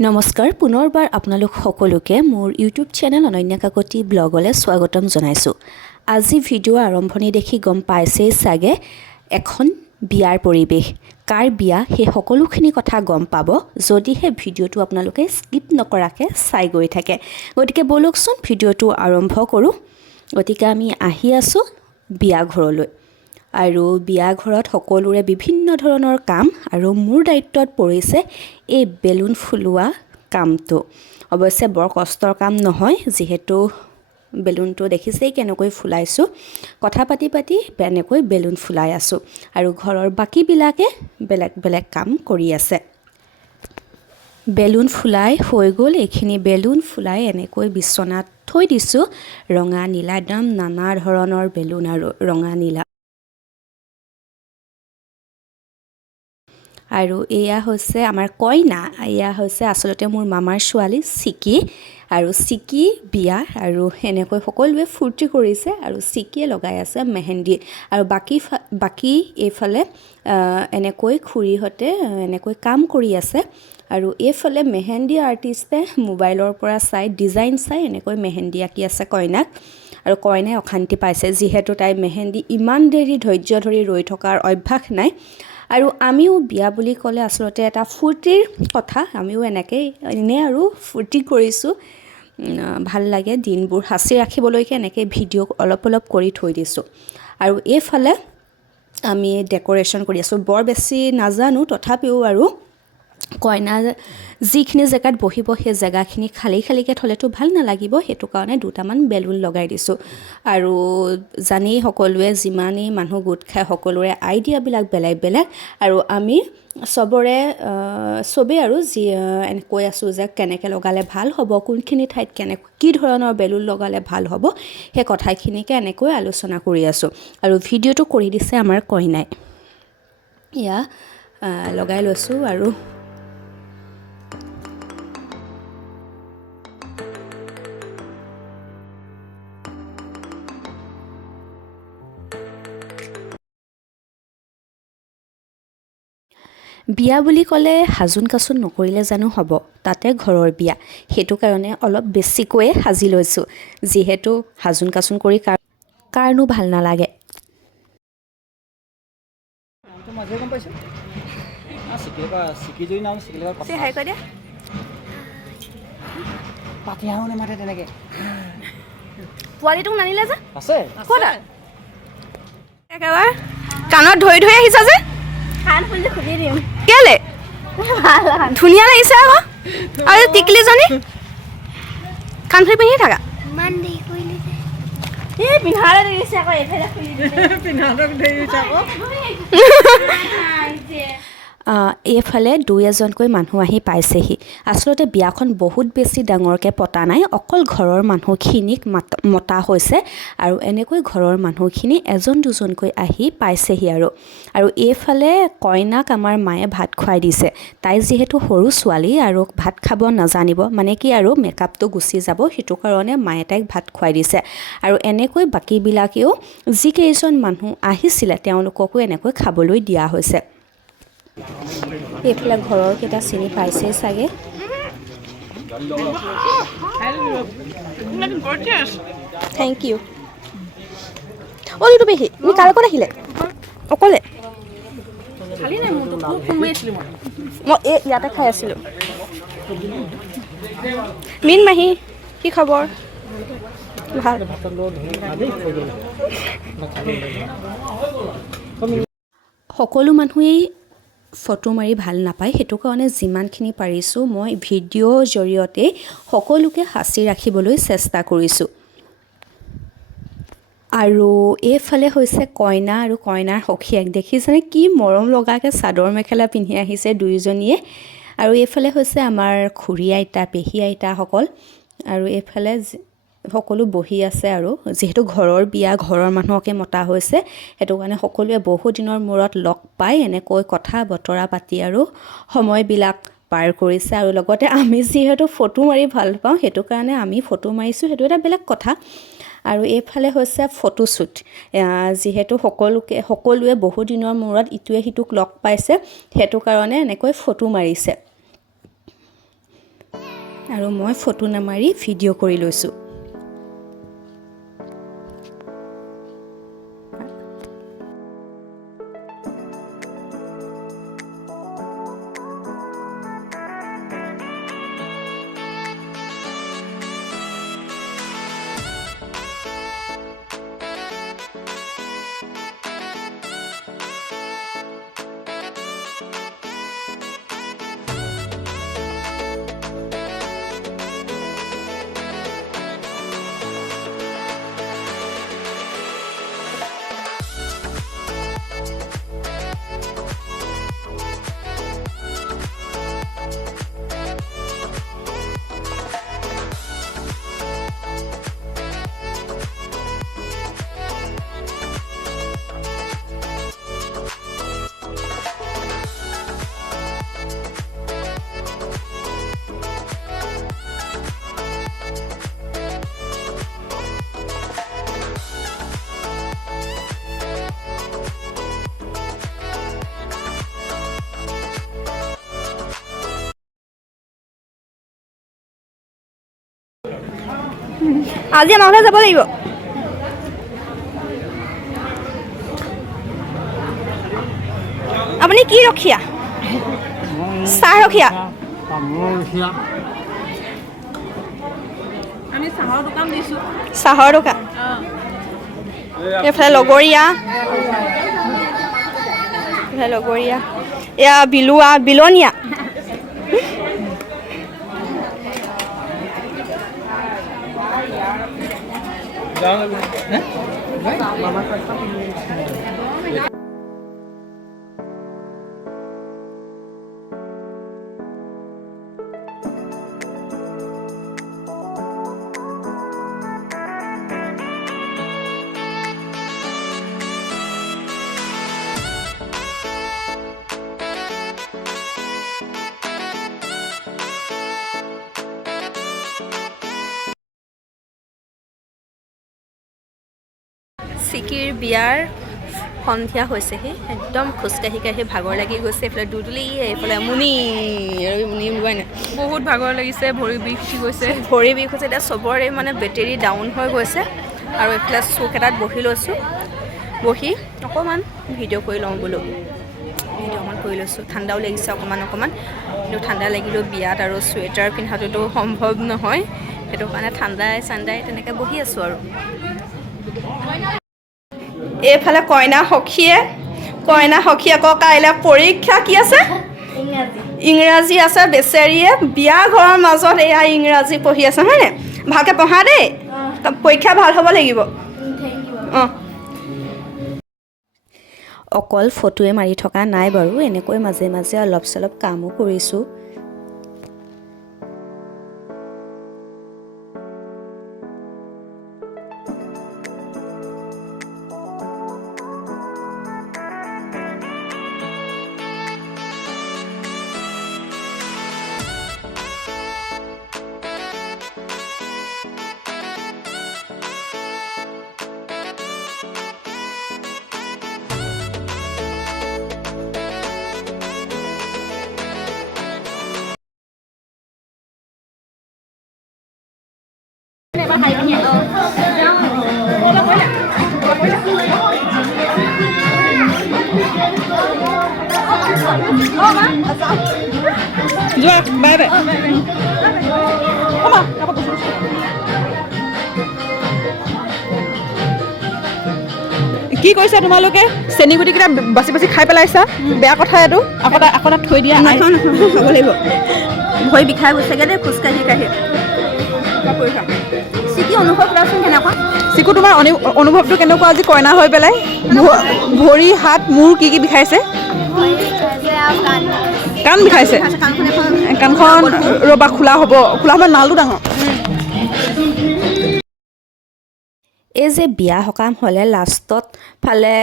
নমস্কাৰ পুনৰবাৰ আপোনালোক সকলোকে মোৰ ইউটিউব চেনেল অনন্যা কাকতি ব্লগলৈ স্বাগতম জনাইছোঁ। আজি ভিডিঅ' আৰম্ভণি দেখি গম পাইছেই চাগে এখন বিয়াৰ পৰিৱেশ। কাৰ বিয়া সেই সকলোখিনি কথা গম পাব যদিহে ভিডিঅ'টো আপোনালোকে স্কিপ নকৰাকৈ চাই গৈ থাকে। গতিকে বলকচোন ভিডিঅ'টো আৰম্ভ কৰোঁ। গতিকে আমি আহি আছোঁ বিয়া ঘৰলৈ আৰু বিয়া ঘৰত সকলোৰে বিভিন্ন ধৰণৰ কাম আৰু মোৰ দায়িত্বত পৰিছে এই বেলুন ফুলোৱা কামটো। অৱশ্যে বৰ কষ্টৰ কাম নহয়, যিহেতু বেলুনটো দেখিছেই কেনেকৈ ফুলাইছোঁ। কথা পাতি পাতি এনেকৈ বেলুন ফুলাই আছোঁ আৰু ঘৰৰ বাকীবিলাকে বেলেগ বেলেগ কাম কৰি আছে। বেলুন ফুলাই হৈ গ'ল। এইখিনি বেলুন ফুলাই এনেকৈ বিচনাত থৈ দিছোঁ। ৰঙা নীলা একদম নানা ধৰণৰ বেলুন আৰু ৰঙা নীলা। আৰু এয়া হৈছে আমাৰ কইনা। এয়া হৈছে আচলতে মোৰ মামাৰ ছোৱালী চিকি, আৰু চিকি বিয়া আৰু এনেকৈ সকলোৱে ফূৰ্তি কৰিছে আৰু চিকিয়ে লগাই আছে মেহেন্দি। আৰু বাকী এইফালে এনেকৈ খুৰীহঁতে এনেকৈ কাম কৰি আছে। আৰু এইফালে মেহেন্দি আৰ্টিষ্টে মোবাইলৰ পৰা চাই ডিজাইন চাই এনেকৈ মেহেন্দি আঁকি আছে কইনাক। আৰু কইনাই অশান্তি পাইছে, যিহেতু তাই মেহেন্দি ইমান দেৰি ধৈৰ্য ধৰি ৰৈ থকাৰ অভ্যাস নাই। আৰু আমিও বিয়া বুলি ক'লে আচলতে এটা ফূৰ্তিৰ কথা, আমিও এনেই আৰু ফূৰ্তি কৰিছোঁ। ভাল লাগে দিনবোৰ সাঁচি ৰাখিবলৈকে এনেকৈ ভিডিঅ' অলপ অলপ কৰি থৈ দিছোঁ। আৰু এইফালে আমি ডেক'ৰেশ্যন কৰি আছোঁ। বৰ বেছি নাজানো, তথাপিও আৰু কইনা যিখিনি জেগাত বহিব সেই জেগাখিনি খালী খালীকৈ থ'লেতো ভাল নালাগিব, সেইটো কাৰণে দুটামান বেলুন লগাই দিছোঁ। আৰু জানেই সকলোৱে যিমানেই মানুহ গোট খায় সকলোৰে আইডিয়াবিলাক বেলেগ বেলেগ। আৰু আমি চবেই আৰু কৈ আছোঁ যে কেনেকৈ লগালে ভাল হ'ব, কোনখিনি ঠাইত কি ধৰণৰ বেলুন লগালে ভাল হ'ব, সেই কথাখিনিকে এনেকৈ আলোচনা কৰি আছোঁ। আৰু ভিডিঅ'টো কৰি দিছে আমাৰ কইনাই। এয়া লগাই লৈছোঁ আৰু বিয়া বুলি ক'লে সাজোন কাচোন নকৰিলে জানো হ'ব, তাতে ঘৰৰ বিয়া, সেইটো কাৰণে অলপ বেছিকৈয়ে সাজি লৈছোঁ, যিহেতু সাজোন কাচোন কৰি কাৰণো ভাল নালাগে। পোৱালিটোক নানিলে যে ক'ত একেবাৰে কাণত ধৰি ধৰি আহিছা যে কেলে ধুনীয়া লাগিছে আকৌ। আৰু টিকলিজনী কাণফুলি পিন্ধি থাকা এইফালে দুই এজনকৈ মানুহ আহি পাইছেহি। আচলতে বিয়াখন বহুত বেছি ডাঙৰকৈ পতা নাই, অকল ঘৰৰ মানুহখিনিক মতা হৈছে। আৰু এনেকৈ ঘৰৰ মানুহখিনি এজন দুজনকৈ আহি পাইছেহি। আৰু এইফালে কইনাক আমাৰ মায়ে ভাত খুৱাই দিছে। তাই যিহেতু সৰু ছোৱালী আৰু ভাত খাব নাজানিব, মানে কি আৰু মেকআপটো গুচি যাব, সেইটো কাৰণে মায়ে তাইক ভাত খুৱাই দিছে। আৰু এনেকৈ বাকীবিলাকেও যিকেইজন মানুহ আহিছিলে তেওঁলোককো এনেকৈ খাবলৈ দিয়া হৈছে। এইফালে ঘৰৰ কেইটা চিনি পাইছেই চাগে। Thank U. অলিটো পেহী তুমি কাৰ লগত আহিলে অকলে? মই ইয়াতে খাই আছিলোঁ। মিন মাহী কি খবৰ? ভাল। সকলো মানুহেই ফটো মাৰি ভাল নাপায়, সেইটো কাৰণে যিমানখিনি পাৰিছোঁ মই ভিডিঅ'ৰ জৰিয়তে সকলোকে সাঁচি ৰাখিবলৈ চেষ্টা কৰিছোঁ। আৰু এইফালে হৈছে কইনা আৰু কইনাৰ সখীয়েক, দেখিছেনে কি মৰম লগাকৈ চাদৰ মেখেলা পিন্ধি আহিছে দুয়োজনীয়ে। আৰু এইফালে হৈছে আমাৰ খুৰী আইতা পেহী আইতাসকল। আৰু এইফালে সকলো বহি আছে। আৰু যিহেতু ঘৰৰ বিয়া, ঘৰৰ মানুহকে মতা হৈছে, সেইটো কাৰণে সকলোৱে বহু দিনৰ মূৰত লগ পাই এনেকৈ কথা বতৰা পাতি আৰু সময়বিলাক পাৰ কৰিছে। আৰু লগতে আমি যিহেতু ফটো মাৰি ভাল পাওঁ, সেইটো কাৰণে আমি ফটো মাৰিছোঁ, সেইটো এটা বেলেগ কথা। আৰু এইফালে হৈছে ফটোশ্বুট, যিহেতু সকলোৱে বহুদিনৰ মূৰত ইটোৱে সিটোক লগ পাইছে, সেইটো কাৰণে এনেকৈ ফটো মাৰিছে। আৰু মই ফটো নামাৰি ভিডিঅ' কৰি লৈছোঁ। আজি আমাৰ ঘৰলৈ যাব লাগিব। আপুনি কি ৰখীয়া? চাহ ৰখীয়া। আমি চাহৰ দোকান দিছোঁ। চাহৰ দোকান। এইফালে লগৰীয়া, এইফালে লগৰীয়া, এয়া বিলনীয়া। চিকিৰ বিয়াৰ সন্ধিয়া হৈছেহি, একদম খোজকাঢ়ি কাঢ়ি ভাগৰ লাগি গৈছে। এইফালে দুদুলি, এইফালে মুনি ওলোৱাই নাই। বহুত ভাগৰ লাগিছে, ভৰি বিষ উঠি গৈছে। ভৰি বিষ হৈছে। এতিয়া চবৰে মানে বেটেৰী ডাউন হৈ গৈছে। আৰু এইফালে চুক এটাত বহি লৈছোঁ। বহি অকণমান ভিডিঅ' কৰি লওঁ বোলো। ভিডিঅ' অকণমান কৰি লৈছোঁ। ঠাণ্ডাও লাগিছে অকণমান। কিন্তু ঠাণ্ডা লাগিলেও বিয়াত আৰু চুৱেটাৰ পিন্ধাটোতো সম্ভৱ নহয়। সেইটো কাৰণে ঠাণ্ডাই তেনেকৈ বহি আছোঁ আৰু। এইফালে কইনা সখীয়ে আকৌ কাইলৈ পৰীক্ষা কি আছে? ইংৰাজী আছে। বেচেৰিয়ে বিয়া ঘৰৰ মাজত এয়া ইংৰাজী পঢ়ি আছে, হয়নে? ভালকৈ পঢ়া দেই, পৰীক্ষা ভাল হ'ব লাগিব। অঁ, অকল ফটোৱে মাৰি থকা নাই বাৰু, এনেকৈ মাজে মাজে অলপ চলপ কামো কৰিছোঁ। যোৱা, বাই বাই। কি কৰিছা তোমালোকে? চেনী গুটিকেইটা বাচি বাচি খাই পেলাইছা। বেয়া কথা এইটো। আকৌ তাত থৈ দিয়া। খাব লাগিব। ভৰি বিষাই গৈছেগৈ দেই খোজকাঢ়ি কাঢ়ি। চিকি অনুভৱ কৰাচোন কেনেকুৱা? চিকু, তোমাৰ অনুভৱটো কেনেকুৱা আজি কইনা হৈ পেলাই? ভৰি, হাত, মূৰ কি বিষাইছে? কাণ বিষাইছে। কাণখন ৰ'বা খোলা হ'ব নালটো ডাঙৰ। এই যে বিয়া সকাম হ'লে লাষ্টত ফালে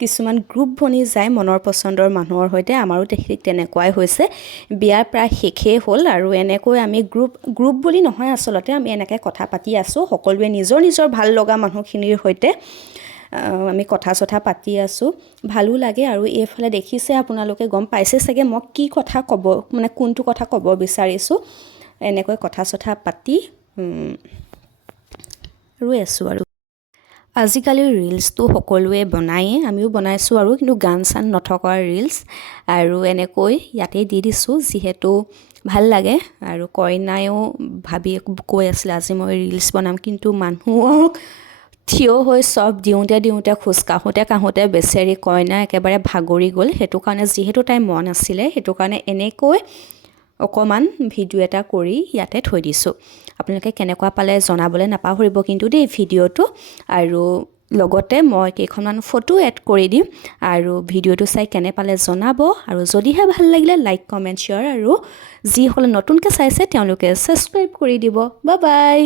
কিছুমান গ্ৰুপ বনি যায় মনৰ পচন্দৰ মানুহৰ সৈতে। আমাৰো ঠিক তেনেকুৱাই হৈছে। বিয়াৰ প্ৰায় শেষেই হ'ল আৰু এনেকৈ আমি গ্ৰুপ বুলি নহয়, আচলতে আমি এনেকৈ কথা পাতি আছোঁ সকলোৱে নিজৰ ভাল লগা মানুহখিনিৰ সৈতে। আমি কথা পাতি আছোঁ, ভালো লাগে। আৰু এইফালে দেখিছে আপোনালোকে, গম পাইছে চাগে মই কি কথা ক'ব, মানে কোনটো কথা ক'ব বিচাৰিছোঁ। এনেকৈ কথা চথা পাতি ৰৈ আছোঁ আৰু আজিকালি ৰিলচটো সকলোৱে বনায়েই আমিও বনাইছোঁ আৰু কিন্তু গান চান নথকা ৰিলচ আৰু এনেকৈ ইয়াতে দি দিছোঁ যিহেতু ভাল লাগে আৰু কইনায়ো ভাবি কৈ আছিলে আজি মই ৰিলচ বনাম কিন্তু মানুহক থিয় হৈ চব দিওঁতে খোজ কাঢ়োঁতে বেচেৰি কইনা একেবাৰে ভাগৰি গ'ল সেইটো কাৰণে যিহেতু তাইৰ মন আছিলে সেইটো কাৰণে এনেকৈ অকণমান ভিডিঅ' এটা কৰি ইয়াতে থৈ দিছোঁ আপোনালোকে কেনেকুৱা পালে জনাবলৈ নাপাহৰিব কিন্তু দেই ভিডিঅ'টো আৰু লগতে মই কেইখনমান ফটো এড কৰি দিম আৰু ভিডিঅ'টো চাই কেনে পালে জনাব আৰু যদিহে ভাল লাগিলে লাইক কমেণ্ট শ্বেয়াৰ আৰু যিসকলে নতুনকৈ চাইছে তেওঁলোকে ছাবস্ক্ৰাইব কৰি দিব বাই বাই